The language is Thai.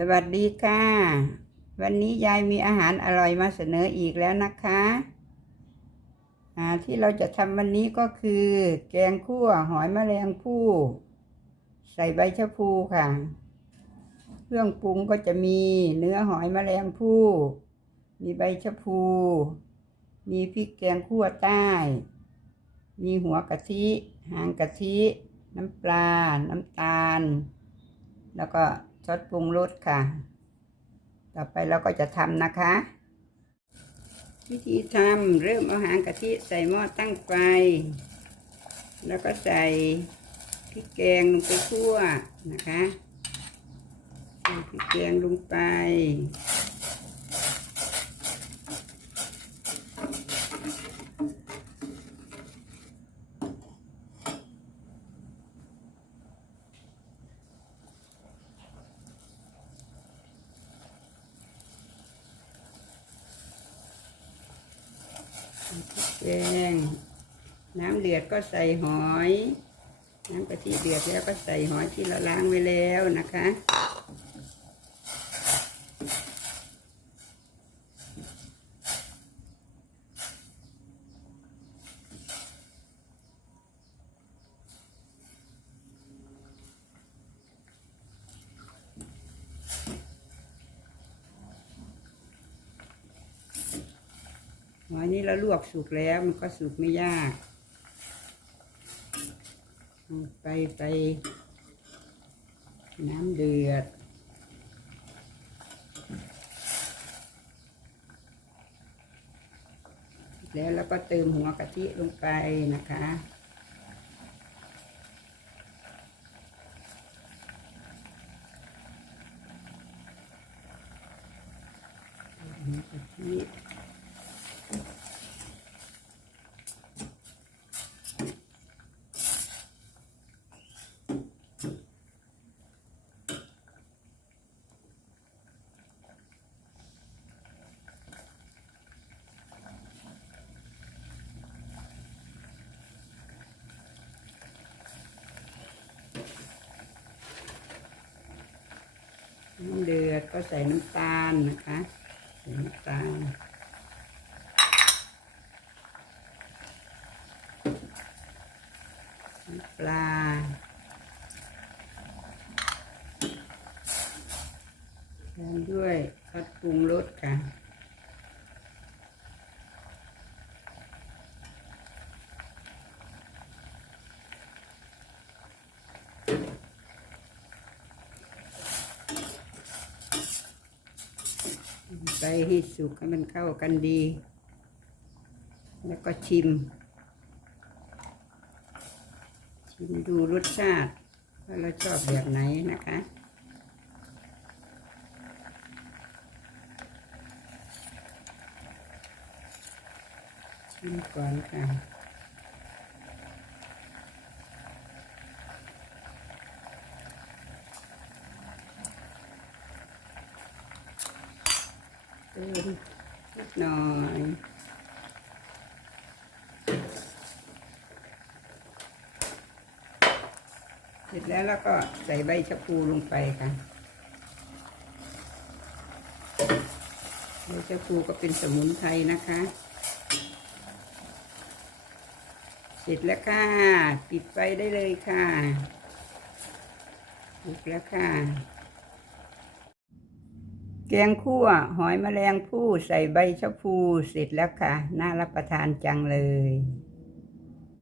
สวัสดีค่ะ วันนี้ยายมีอาหารอร่อยมาเสนออีกแล้วนะคะที่เราจะทำวันนี้ก็คือ แกงคั่วหอยแมลงภู่ใส่ใบชะพูค่ะ เครื่องปรุงก็จะมีเนื้อหอยแมลงภู่มีใบชะพู มีพริกแกงคั่วใต้ มีหัวกะทิ หางกะทิ น้ำปลา น้ำตาล แล้วก็ ซอสปรุงรสค่ะ ต่อไปเราก็จะทำนะคะ วิธีทำเริ่มเอาหางกะทิใส่หม้อตั้งไฟ แล้วก็ใส่พริกแกงลงไปคั่วนะคะใส่พริกแกงลงไป แกงน้ำเดือดก็ใส่หอย น้ำกะทิเดือดแล้วก็ใส่หอยที่เราล้างไว้แล้วนะคะ หอยนี้เราลวกสุกแล้วมันก็สุกไม่ยากไปไป น้ำเดือดแล้วเราก็เติมหัวกะทิลงไปนะคะ หัวกะทิ น้ำเดือดก็ใส่น้ำตาลนะคะใส่น้ำตาลปลาตามด้วยซอสปรุงรสค่ะ ไป ให้สุกให้มันเข้ากันดี แล้วก็ชิม ชิมดูรสชาติว่าเราชอบแบบไหนนะคะชิมก่อนค่ะ เติมนิดหน่อยเสร็จแล้วแล้วก็ใส่ใบชะพูลงไปค่ะใบชะพูก็เป็นสมุนไพรนะคะ เสร็จแล้วค่ะ ปิดไฟได้เลยค่ะปิดแล้วค่ะ แกงคั่วหอยแมลงภู่ใส่ใบชะพูเสร็จแล้วค่ะ น่ารับประทานจังเลย